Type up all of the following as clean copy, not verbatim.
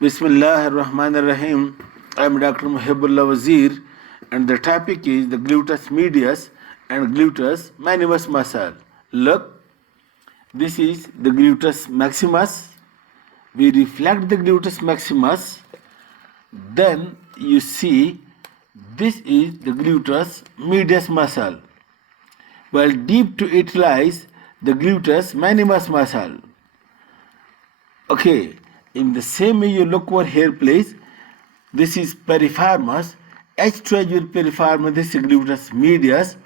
Bismillah ar-Rahman ar-Rahim. I am Dr. Mohaibullah Wazir, and the topic is the gluteus medius and gluteus minimus muscle. Look, this is the gluteus maximus. We reflect the gluteus maximus. Then you see this is the gluteus medius muscle. While deep to it lies the gluteus minimus muscle. Okay, in the same way you look over here, please. This is piriformis. H to H with piriformis, this is gluteus medius,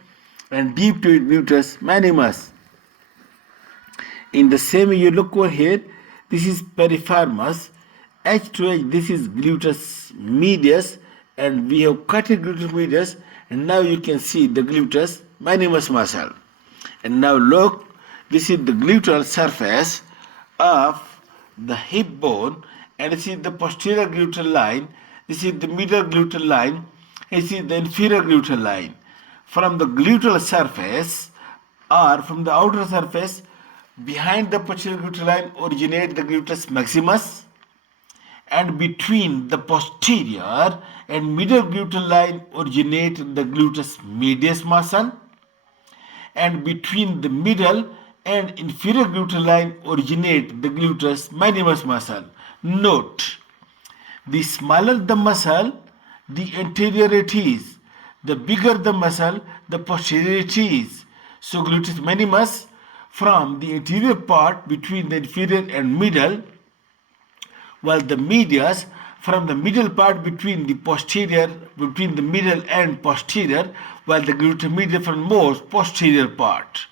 and deep to it gluteus minimus. In the same way you look over here, this is piriformis. H to H, this is gluteus medius, and we have cut it gluteus medius, and now you can see the gluteus minimus muscle. And now look, this is the gluteal surface of the hip bone, and this is the posterior gluteal line, this is the middle gluteal line, this is the inferior gluteal line. From the gluteal surface or from the outer surface behind the posterior gluteal line originate the gluteus maximus, and between the posterior and middle gluteal line originate the gluteus medius muscle, and between the middle and inferior gluteal line originate the gluteus minimus muscle. Note, the smaller the muscle, the anterior it is. The bigger the muscle, the posterior it is. So gluteus minimus from the anterior part between the inferior and middle, while the medius from the middle part between the posterior, between the middle and posterior, while the gluteus medius from most posterior part.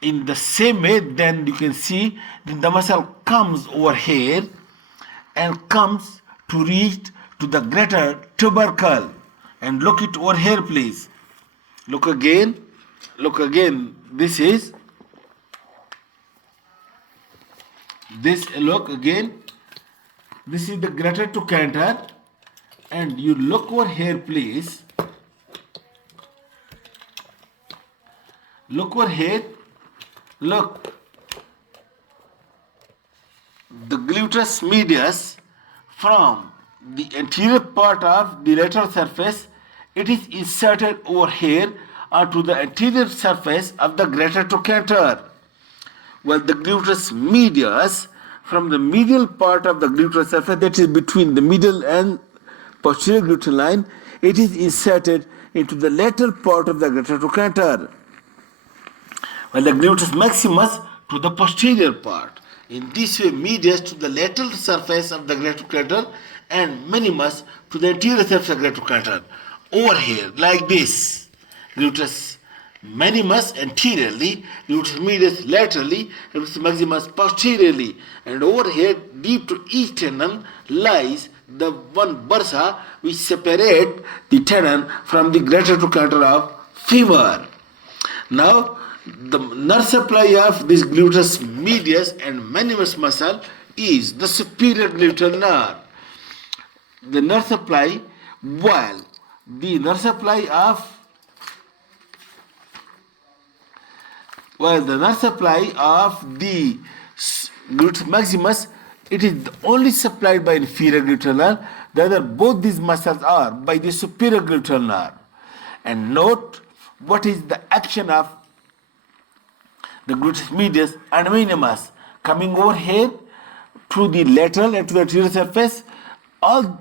In the same way, then you can see that the muscle comes over here and comes to reach to the greater tubercle. And look it over here, please. Look again. Look again. This is this. Look again. This is the greater trochanter, and you look over here, please. Look over here. Look, the gluteus medius from the anterior part of the lateral surface, it is inserted over here onto the anterior surface of the greater trochanter, while the gluteus medius from the medial part of the gluteal surface, that is between the middle and posterior gluteal line, it is inserted into the lateral part of the greater trochanter, while the gluteus maximus to the posterior part. In this way, medius to the lateral surface of the greater trochanter and minimus to the anterior surface of the greater trochanter. Over here, like this, gluteus minimus anteriorly, gluteus medius laterally, gluteus maximus posteriorly. And over here, deep to each tendon lies the one bursa which separate the tendon from the greater trochanter of femur. Now, the nerve supply of this gluteus medius and minimus muscle is the superior gluteal nerve. The nerve supply, while the nerve supply of the gluteus maximus, it is only supplied by inferior gluteal nerve. The other, both these muscles are by the superior gluteal nerve. And note what is the action of the gluteus medius and minimus coming over here to the lateral and to the anterior surface, all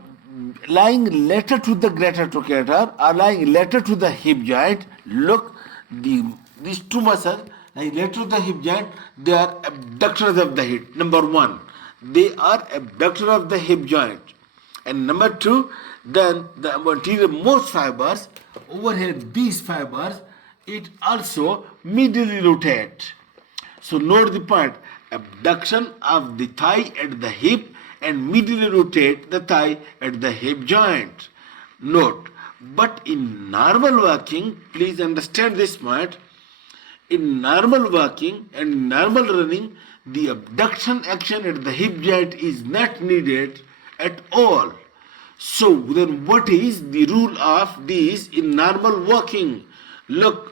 lying lateral to the greater trochanter or lying lateral to the hip joint. Look, these two muscles lying lateral to the hip joint, they are abductors of the hip. Number one, they are abductor of the hip joint. And number two, then the anterior most fibers over here, these fibers, it also medially rotate. So note the point, abduction of the thigh at the hip and medially rotate the thigh at the hip joint. Note, but in normal walking, please understand this point, in normal walking and normal running, the abduction action at the hip joint is not needed at all. So then what is the rule of this in normal walking? Look,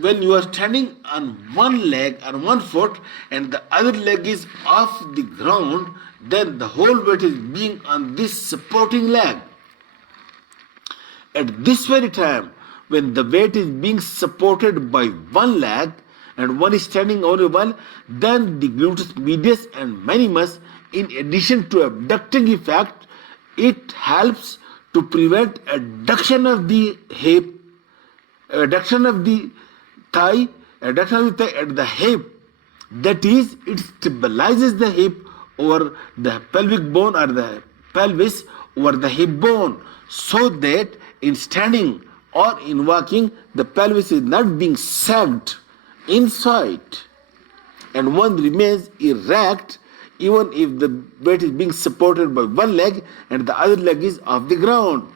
when you are standing on one leg or one foot and the other leg is off the ground, then the whole weight is being on this supporting leg. At this very time, when the weight is being supported by one leg and one is standing only one, then the gluteus medius and minimus, in addition to abducting effect, it helps to prevent adduction of the hip, adduction of the thigh, adduction of the thigh at the hip. That is, it stabilizes the hip over the pelvic bone or the pelvis over the hip bone, so that in standing or in walking, the pelvis is not being sagged inside and one remains erect even if the weight is being supported by one leg and the other leg is off the ground.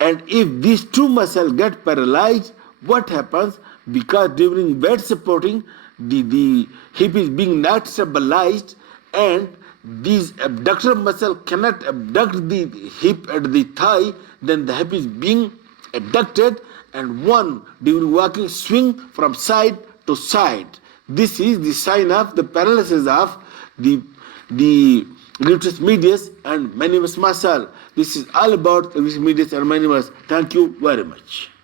And if these two muscles get paralyzed, what happens? Because during weight supporting, the hip is being not stabilized and these abductor muscle cannot abduct the hip at the thigh, then the hip is being abducted and one during walking swing from side to side. This is the sign of the paralysis of the gluteus medius and minimus muscle. This is all about the gluteus medius and minimus. Thank you very much.